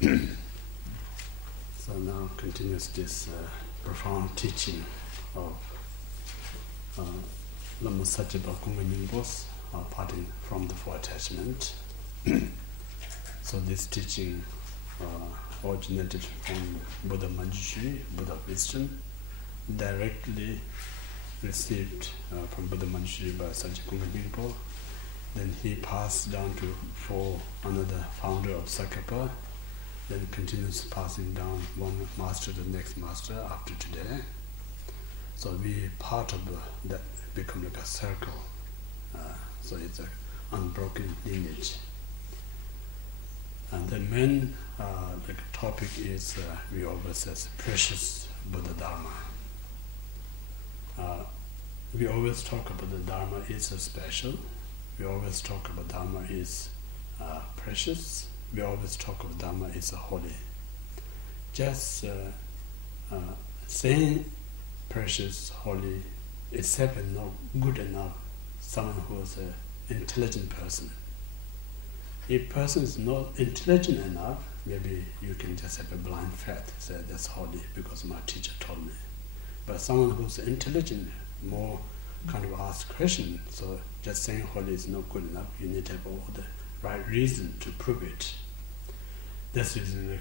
So now continues this profound teaching of Lama Sachiba Kunga Nyingpo's parting from the four attachment. So this teaching originated from Buddha Manjushri, Buddha wisdom, directly received from Buddha Manjushri by Sachi Kunga Nyingpo. Then he passed down for another founder of Sakapa, then continues passing down one master to the next master after today. So we part of that become like a circle. So it's an unbroken lineage. And the main topic is we always say precious Buddha Dharma. We always talk about the Dharma is special. We always talk about Dharma is precious. We always talk about Dharma is holy. Just saying precious, holy, is simply not good enough. Someone who is an intelligent person. If a person is not intelligent enough, maybe you can just have a blind faith, say that's holy because my teacher told me. But someone who's intelligent, more kind of ask questions, so just saying holy is not good enough, you need to have all the right reason to prove it. That's the reason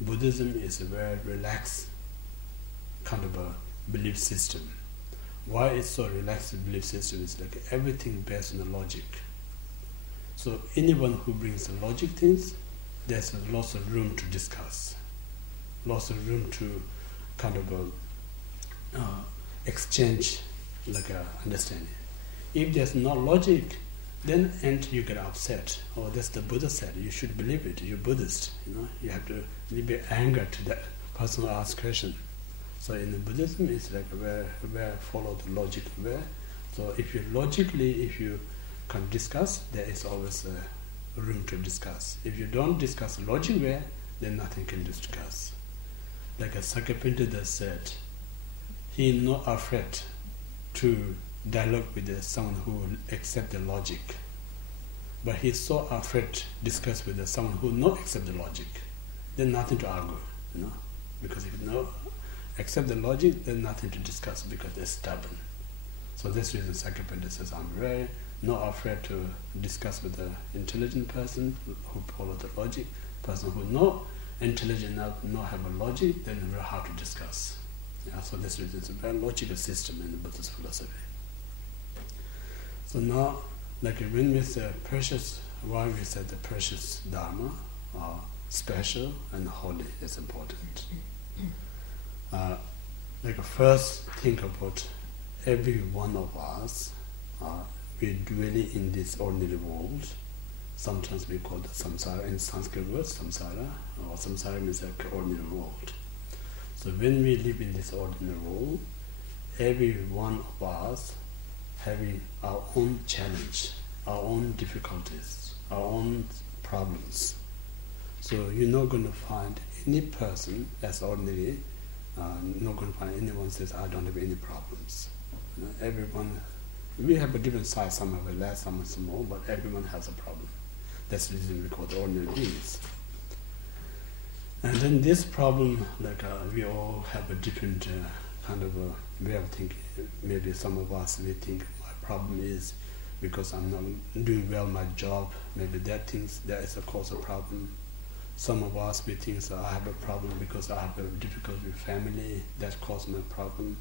Buddhism is a very relaxed kind of a belief system. Why it's so relaxed a belief system is like everything based on the logic. So anyone who brings the logic things, there's lots of room to discuss, lots of room to kind of exchange like understanding. If there's no logic, then you get upset. Oh, that's the Buddha said. You should believe it. You're Buddhist. You have to be angry to that person who asks question. So in the Buddhism, it's like where follow the logic way. So if you can discuss, there is always a room to discuss. If you don't discuss logic way, then nothing can discuss. Like a Sakapinta said, he is not afraid to dialogue with someone who will accept the logic. But he's so afraid to discuss with someone who will not accept the logic. Then nothing to argue, Because if you don't accept the logic, then nothing to discuss because they're stubborn. So that's the reason Sakapinta says, I'm very not afraid to discuss with an intelligent person who follows the logic. Person who not intelligent enough, not have a logic, then very hard to discuss. So this is a very logical system in the Buddhist philosophy. So now, like when we say precious, why we say the precious Dharma, special and holy is important. First think about every one of us, we're dwelling in this ordinary world. Sometimes we call it samsara, in Sanskrit word samsara, or samsara means like ordinary world. So when we live in this ordinary world, every one of us having our own challenge, our own difficulties, our own problems. So you're not going to find any person as ordinary, not going to find anyone says, I don't have any problems. Everyone, we have a different size, some have a less, some have more, but everyone has a problem. That's the reason we call it ordinary beings. And then this problem, we all have a different kind of a way of thinking. Maybe some of us, we think my problem is because I'm not doing well my job. Maybe that is a cause of problem. Some of us, we think I have a problem because I have a difficulty with family. That caused my problem.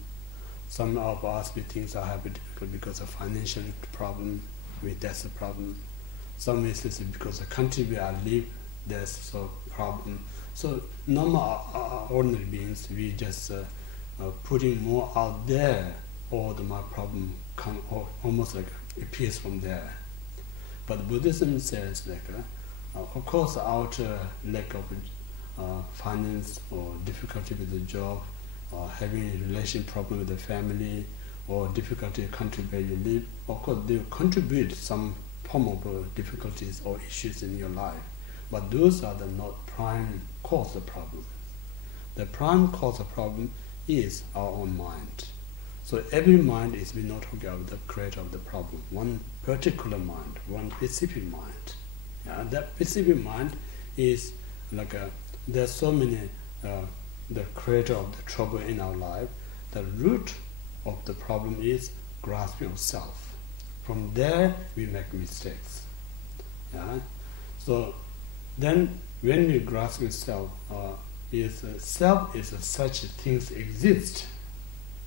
Some of us, we think I have a difficulty because of financial problem. That's a problem. Some instances because the country where I live, there's a problem. So normal ordinary beings, we just putting more out there, or my problem come almost like appears from there. But Buddhism says of course outer lack of finance or difficulty with the job, or having a relation problem with the family, or difficulty in the country where you live, of course they contribute some form of difficulties or issues in your life. But those are the not prime cause of problem. The prime cause of problem is our own mind. So every mind is, we're not talking about the creator of the problem. One particular mind, one specific mind. That specific mind is there's so many the creator of the trouble in our life. The root of the problem is grasping of self. From there we make mistakes. Yeah? So then when we grasp self, self is such things exist,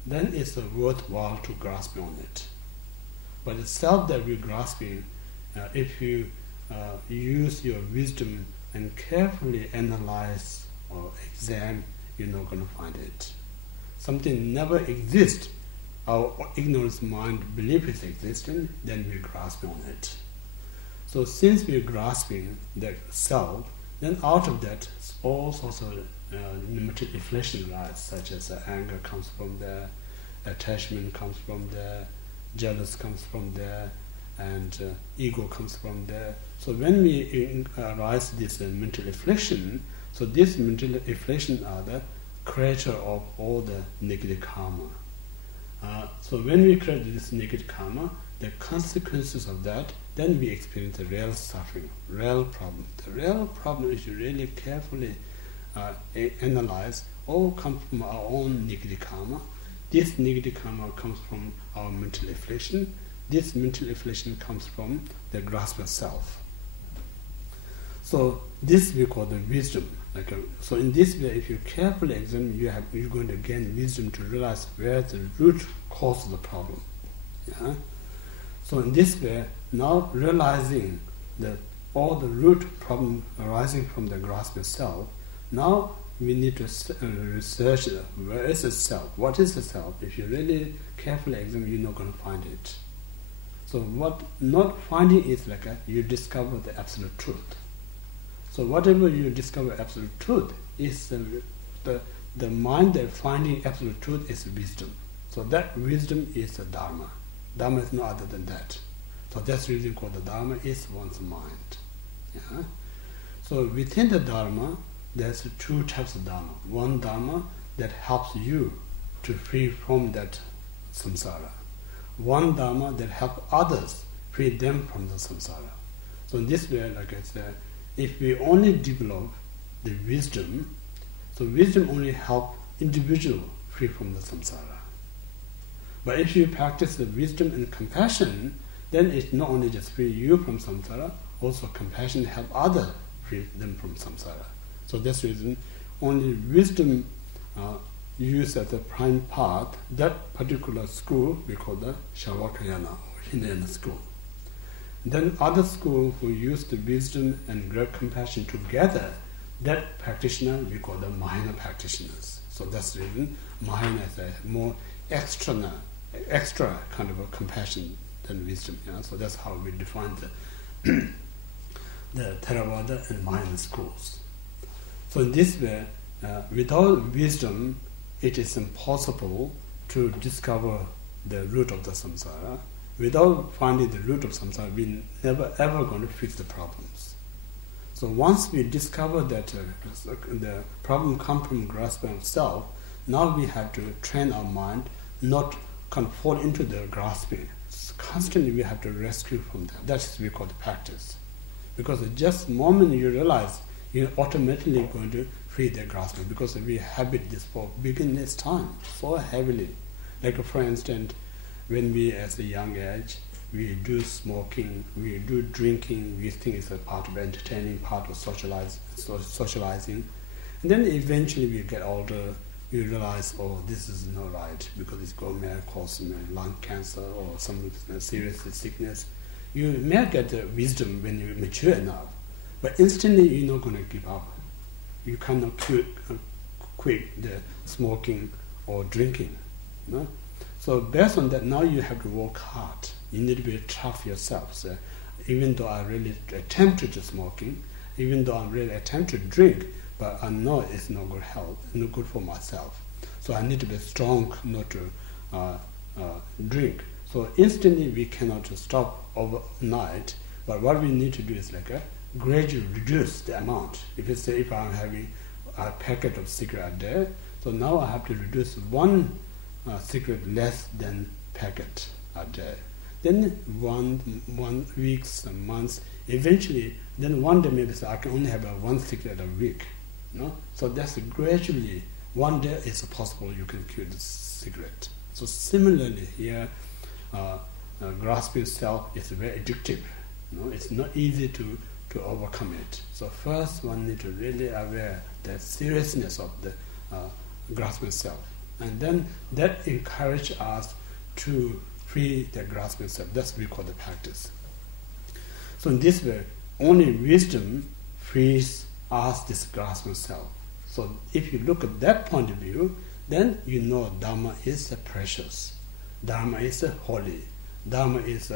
then it's worthwhile to grasp on it. But the self that we're grasping, if you use your wisdom and carefully analyze or examine, you're not going to find it. Something never exists. Our ignorance mind believes it's existing, then we grasp on it. So since we're grasping the self, then out of that all sorts of limited inflation rise, such as anger comes from there, attachment comes from there, jealous comes from there, and ego comes from there. So when we arise this mental affliction, so this mental affliction are the creator of all the negative karma. So when we create this negative karma, the consequences of that, then we experience the real suffering, real problem. The real problem, if you really carefully analyze, all comes from our own negative karma. This negative karma comes from our mental affliction. This mental affliction comes from the grasp of self. So this we call the wisdom. So in this way, if you carefully examine, you're going to gain wisdom to realize where the root cause of the problem. Yeah? So in this way, now realizing that all the root problem arising from the grasp of self, now we need to research where is the self, what is the self. If you really carefully examine, you're not going to find it. So what not finding is you discover the absolute truth. So whatever you discover absolute truth is the mind that finding absolute truth is wisdom. So that wisdom is the Dharma. Dharma is no other than that. So that's the reason called the Dharma is one's mind. Yeah? So within the Dharma, there's two types of Dharma. One Dharma that helps you to free from that samsara. One Dharma that helps others free them from the samsara. So in this way, like I said, if we only develop the wisdom, so wisdom only helps individual free from the samsara. But if you practice the wisdom and compassion, then it not only just free you from samsara, also compassion help others free them from samsara. So that's the reason only wisdom used as the prime path. That particular school we call the Shavakayana or Hinayana school. Then other school who use the wisdom and great compassion together, that practitioner we call the Mahayana practitioners. So that's the reason Mahayana is a more extra kind of a compassion than wisdom. So that's how we define the Theravada and Mahayana schools. So in this way, without wisdom, it is impossible to discover the root of the samsara. Without finding the root of samsara, we're never ever going to fix the problems. So once we discover that the problem comes from grasping of self, now we have to train our mind not to fall into the grasping. So constantly we have to rescue from that. That's what we call the practice. Because just the moment you realize, you're automatically going to free the grasping, because we habit this for beginner's time so heavily. Like for instance, when we as a young age, we do smoking, we do drinking, we think it's a part of entertaining, part of socializing. And then eventually we get older, we realize, oh, this is not right, because it's going to cause lung cancer or some serious sickness. You may get the wisdom when you mature enough, but instantly you're not going to give up. You cannot quit the smoking or drinking. No? So based on that, now you have to work hard. You need to be tough yourself. So even though I really attempted to smoking, even though I really attempt to drink, but I know it's not good health, not good for myself. So I need to be strong not to drink. So instantly we cannot stop overnight, but what we need to do is gradually reduce the amount. If I'm having a packet of cigarette a day, so now I have to reduce one cigarette less than packet a day. then one weeks, months, eventually, then one day maybe say, I can only have one cigarette a week. So that's gradually, one day it's possible you can quit the cigarette. So similarly here, grasping self is very addictive. It's not easy to overcome it. So first one need to really aware the seriousness of the grasping self. And then that encourage us to free the grasping self. That's what we call the practice. So in this way, only wisdom frees us this grasping self. So if you look at that point of view, then you know Dharma is precious. Dharma is holy. Dharma is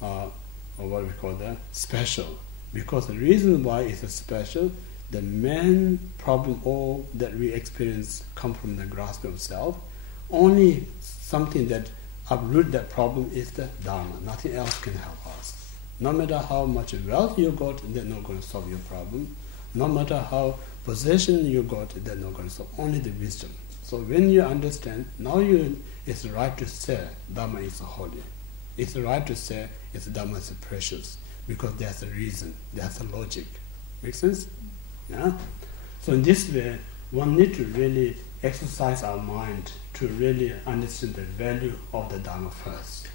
what we call the special. Because the reason why it's special, the main problem all that we experience come from the grasping of self. Only something that uproot that problem is the Dharma. Nothing else can help us. No matter how much wealth you got, they're not going to solve your problem. No matter how possession you got, they're not going to solve. Only the wisdom. So when you understand, now it's right to say Dharma is holy. It's right to say Dharma is precious, because there's a reason, there's a logic. Make sense? Yeah? So in this way, one need to really exercise our mind to really understand the value of the Dharma first.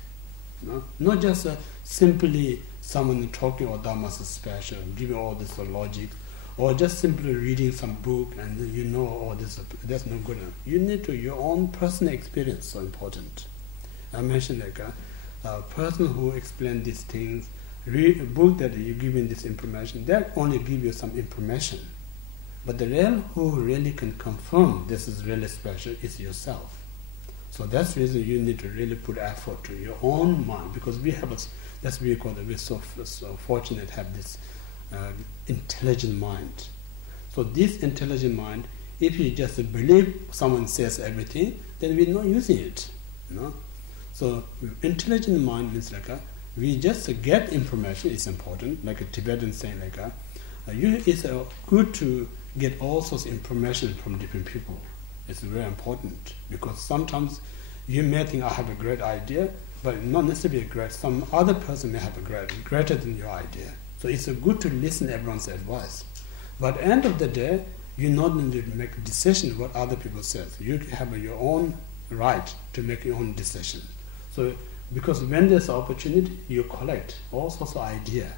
Not just simply someone talking about Dharma is special, giving all this logic, or just simply reading some book and all this, that's not good enough. You need to, your own personal experience is so important. I mentioned a person who explained these things, read a book that you give in this information, that only give you some information. But the real who really can confirm this is really special is yourself. So that's the reason you need to really put effort to your own mind, because we have that's what we call it, we're so fortunate to have this intelligent mind. So this intelligent mind, if you just believe someone says everything, then we're not using it. So intelligent mind means we just get information is important, like a Tibetan saying it's good to get all sorts of information from different people. It's very important, because sometimes you may think I have a great idea, but not necessarily great. Some other person may have a greater than your idea. So it's good to listen to everyone's advice. But at the end of the day, you not need to make a decision what other people say. You have your own right to make your own decision. So because when there's an opportunity, you collect all sorts of ideas.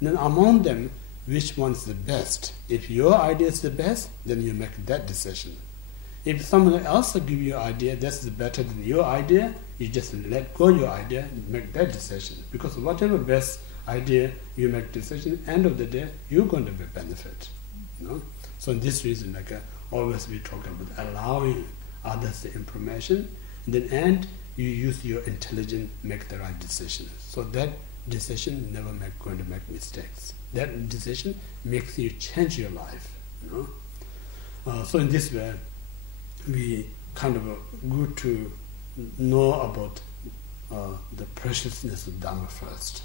Then among them, which one is the best? If your idea is the best, then you make that decision. If someone else give you an idea that's better than your idea, you just let go your idea and make that decision. Because whatever best idea you make decision, end of the day, you're going to be benefit. So in this reason, always we talk about allowing others the information, and then end you use your intelligence, make the right decision. So that decision never going to make mistakes. That decision makes you change your life. So in this way, we kind of good to know about the preciousness of Dharma first.